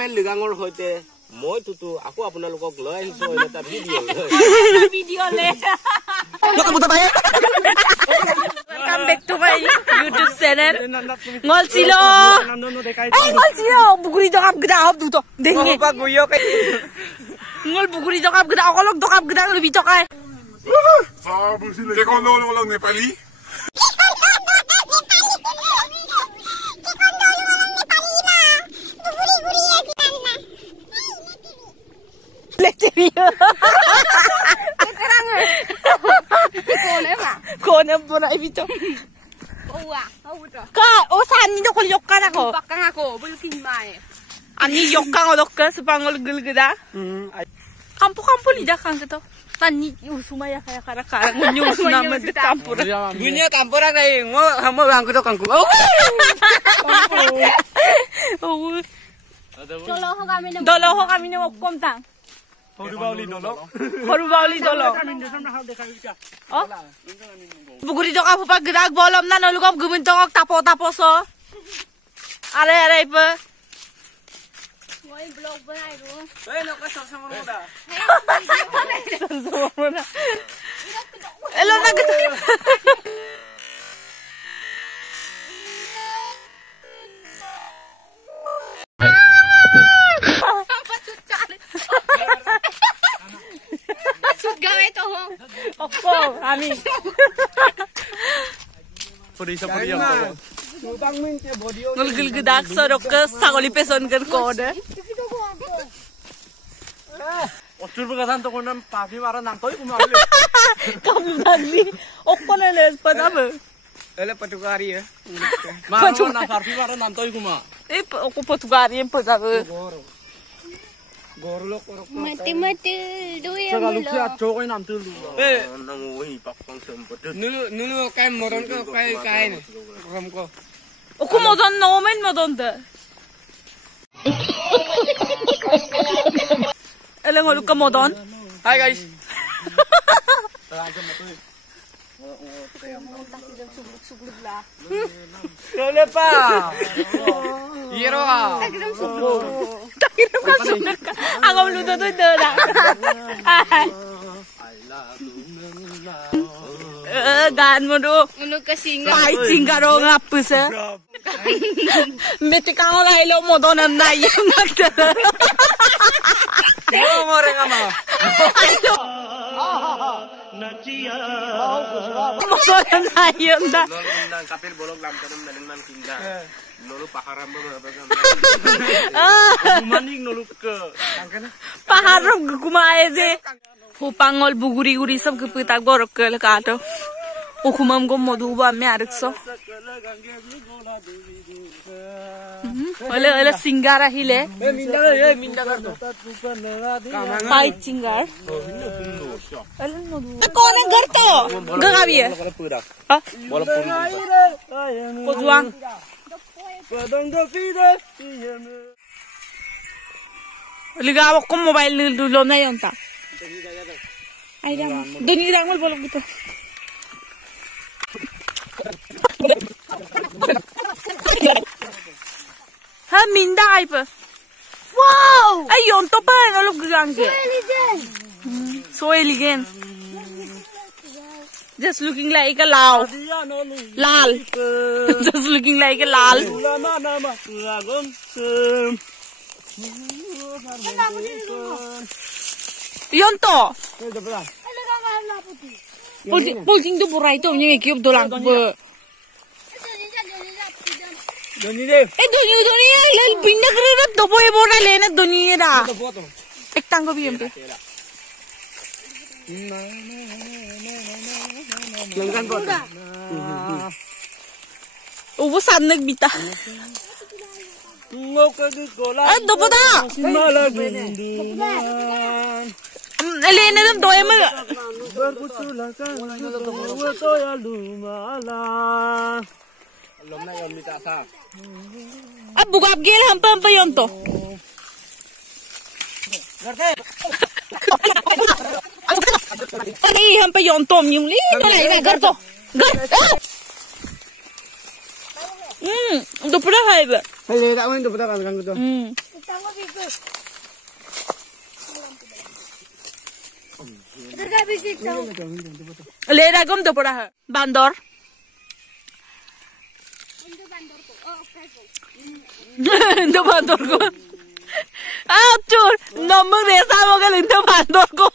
মেন লিগাঙৰ হৈতে মই তুতু আকৌ আপোনালোকক লৈ আহিছো এটা ভিডিঅ' le welcome back to my YouTube channel ngol silo buguri dokap geda hop duto denge pa guyo kay ngol buguri dokap geda okolok dokap geda lebih tokai Te kondo ulang Nepali? Kone pura ibito. Ka osa ani do kol yokkan ako. Bakang ako, bulkin mai. Ani yokkan odokka sepangol gulgeda. Kampu lida kan gitu. Tani usumaya kaya kara ngunyu nama de kampur. Dunia kampur ay ngo hamo bangku to kangku. Oh. Dolo ho kami ne okom tang. Horubauli dolo. Oh. Buguri doka pupa gedak bolom na nolugop gumin tongok tapo so. Are ipa. Moi blog banai ro. Eh no ka sama moda. Elo na gitu. Opo, ami. Ngulgul gedak sorok ke sagoli peson kan kode. অচুৰ বগান তো কোন পাফি মারা নাম তই কুমা Kamu tadi, opo na les padabe. Ele patugari ya. মারা না পাফি মারা নাম তই কুমা Opo Portugal yang padabe. Gorlo korok. Mati do ya Saka luksi acho koy nam tu lu Eh nang oi pakpang sempet nulu kay moron ko kay ne. Ram ko. Oku modon nomen modon de. Ele ngolu ka modon. Hi guys. Lele pa. Hero ah. Takiram ka sunak ka. Ang luto to na. Gan mo do. Uno kasinga. Ay chingaro nga pusa. Meti ka ngola ilo modon na nayam nagta. Mo re nga ma. Modon na nayam na. nang kapil bolong lam tanam naling nang tinda nolu pakaram ba maning nolu ke Paharap gumaye je. Hupangol buguri sab gupita gorok ke kato. Ukumam go moduba me arikso. Ole singara hile. Minda kar do. Pai singar. Kona gar to. Gagabi hai. Ha? Koduang. Ligawak ko mobile ni dulo na yon ta. Ay dam. Duni dang mo bolok dito. Ha minda ay pa. Wow! Ay yon to pa no gang ke. So elegant. Just looking like a lal. Lal. Just looking like a lal. Yon to. Pulting tu burai tu ni kiup dolang be. Doni de. Doni ya binda kere to boy bora lena doni ra. Ek tango bi empe. Langkan po. Ubo sanak bita. Ay dopo da. Elena dam doy ma. Ab bugap gel hampa yon to. Ay hampa yon tom yung li na gar to. Gar. Dupra hai ba. Hei, tak main tu betul kan tu. Tengok itu. Tengok itu. Lera gom to pora bandor. Indo bandor ko. Ah, chur. Nomor desa mo gal indo bandor ko.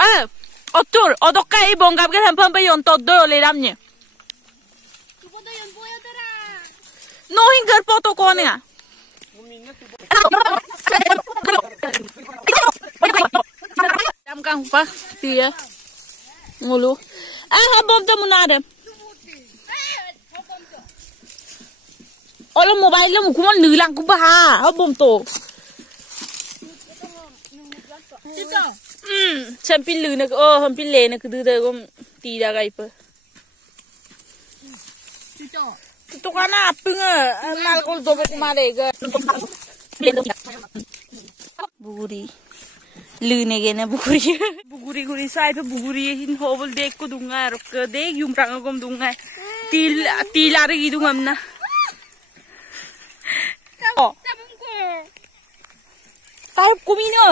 Ah, otur. Odokka I bongap ke hampam pe yon todo leram ni. No hingar poto ko ne. Jam kang pa dia ngulu habom ta munade olo mobile lo mukumon nilang ku ba habom to champil lu na hampil le na ku du da gom ti da gai pa to kana apinga mal kol do bet mare ga buguri lune gene buguri guri sai pe buguri hin hobol dek ko dunga rok dek yum rang gom dunga til are gi dungam na oh tao kumino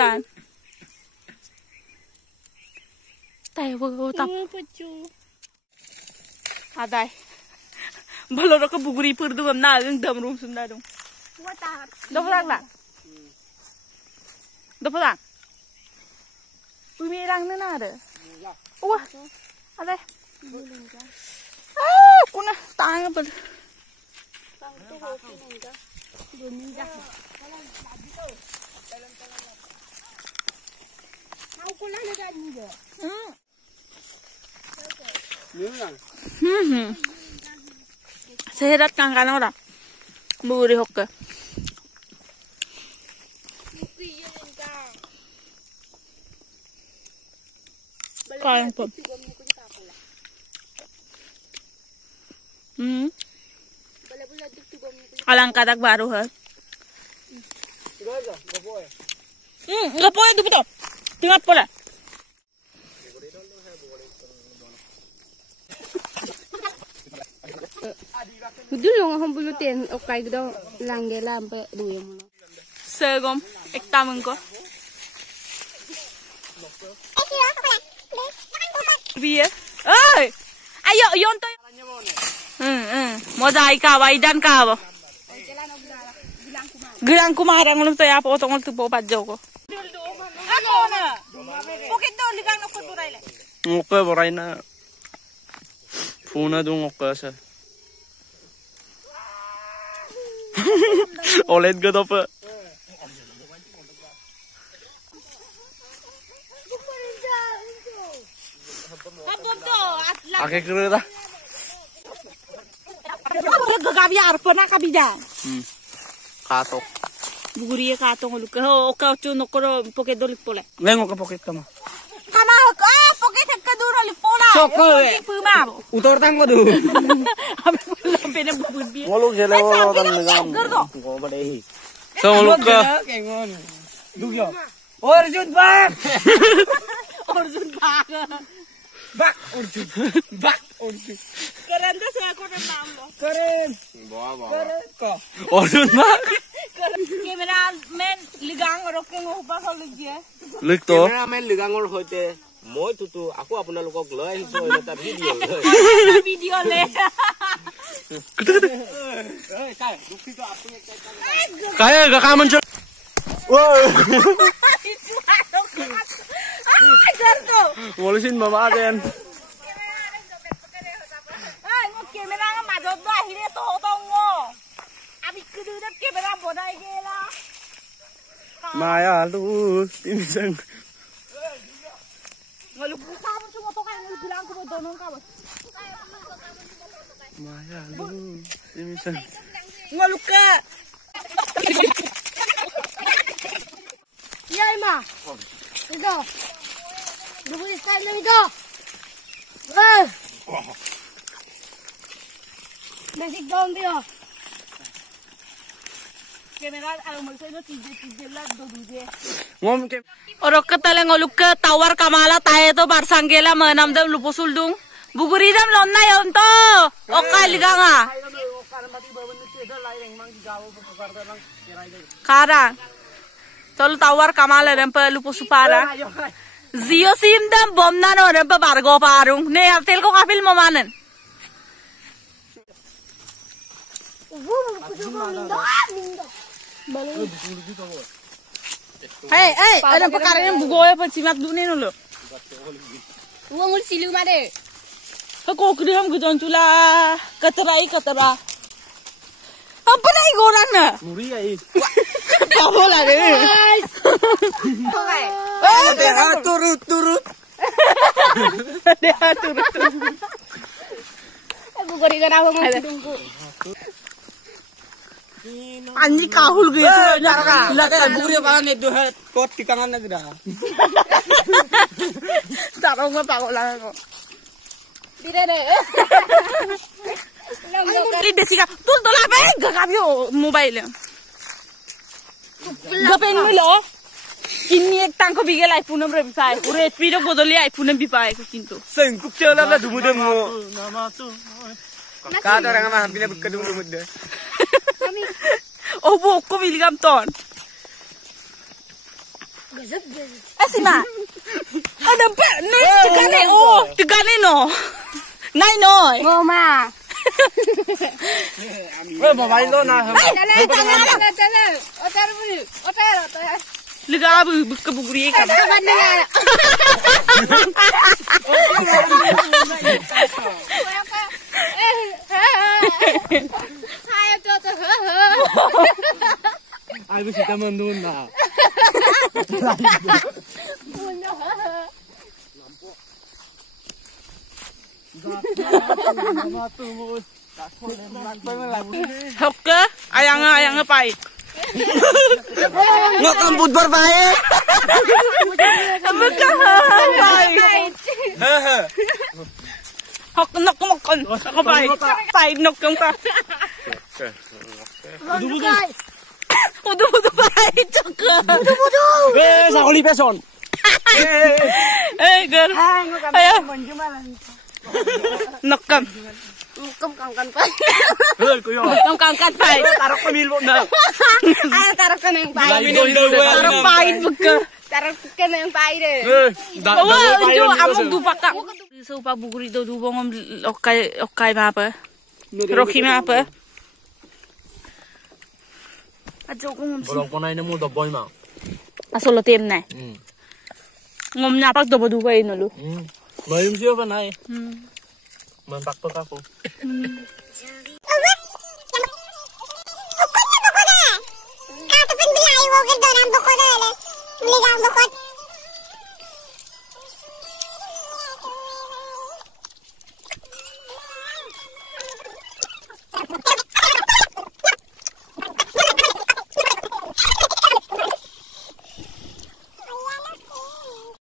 lan tai wo tap adai baloro ko buguri pur dungam na ang dam room sunda dung Dopo lang. Umirang na nada. Wah, ada. Ah, kuna tanga pa. Sehat kang kana ora. Buri hokka. Kain po. Alang kadak baru ha. Gapoy du betul. Tingat pula. Dulu ngaham bulu ten okai gitu langgela sampai dua yang mana. Segom ekta mengko. Biar. Oi. Ayo yon to. Moza ika wa idan ka ba. Gilang kumara ngulum to ya po to ngul tu po padjo ko. Ako na. Pokit do ligang no ko turai le. Ngoke borai na. Puna dung ngoke sa. Olet gado pa. Ake kira dah. Gagabi arpana kabida. Katok. Buguri katong lu ko ka chuno ko poket do lipole. Lengo ka poket kama. Kama poket ka duro lipola. Soko. Puma. Utor tang ko du. Abi pulang pene buguri. Ngolu gele wo tan ngam. Ko bade. So ngolu ka. Dugyo. Orjun bak. Orjun bak. Bak urjun. Bak urjun. Keren dah saya ko na mamlo. Keren. Bawa. Keren ko. Orjun bak. Kamera men ligang roke ngopa solugye. Lik to. Cameraman ligangor hoite moi tutu aku আপোনালোকক লৈ আহিছো এটা ভিডিও লৈ Video le. Kaya ga kaman chal. Woi. Gardo. Walisin mama den. Ai mo kamera nga majod ba hire to tong mo. Abi kudu na kamera bodai gela. Maya lu timisang. Ngalu buka mo sumo to kay ngalu bilang ko donong ka ba. Maya lu timisang. Ngalu ka. Yai ma. Ito. Dulu di style lang ito. Basic down dia. Ngom ke. Orok ke tele ngoluk ke tawar kamala tae to barsanggela menam dam lupusul dung. Buguri dam lonna yonto. Okai liganga. Kara. Tol tawar kamala dam pe lupusu para. Zio sim dam bom na no dam pe bargo parung. Ne apel ko kapil mamanen. Hey, ada perkara yang bugoy apa cimak dunia nolo. Uang ul silu made. Kok kudam gudon tula katera. Apa nih goran na? Muri ai. Apa lagi? Turut. Dia turut. Buguri gara uang tunggu. Anji kahul gitu. Sila kaya buguri pa ne do kot tikangan na gida. Tarong nga pa ko lang ako. Dire de. Lide sika. Tul apa? Gagabi o mobile. Gapen mo lo. Kini ek tangko bigel iPhone bre bisai. Ure speed bodoli iPhone bipae ko kinto. Sengkup chala la dumude mo. Ka orang mah hampir kedung dumude. Oh buku biligam ton. Asima. Ada apa? Tegane no. Nai no. Ngoma. Weh mobile lo na. Tala. Otar. Liga ke buguri ka. Ay bisa teman dun na. Hokke ayang pai. Ngokam budbar bae. Bekah pai. Hok nok mokon. Ako pai. Pai nok kang ka. Udu pai cok. Sakoli peson. Girl. Ayo. Nokam. Kam kan pai. Kam pai. Tarak pemil mo na. Tarak kan yang pai. Tarak pai bekah. Tarak kan yang pai de. Wah, jo amok dupaka. So pa buguri do dubong okai mapa. Roki mapa. Ajo ko ngom. Bolong ponay na mo do boy ma. Asolo tem nai. Ngom nyapak do bodu kai nolu. Mayum siya pa nai. Man pak ako.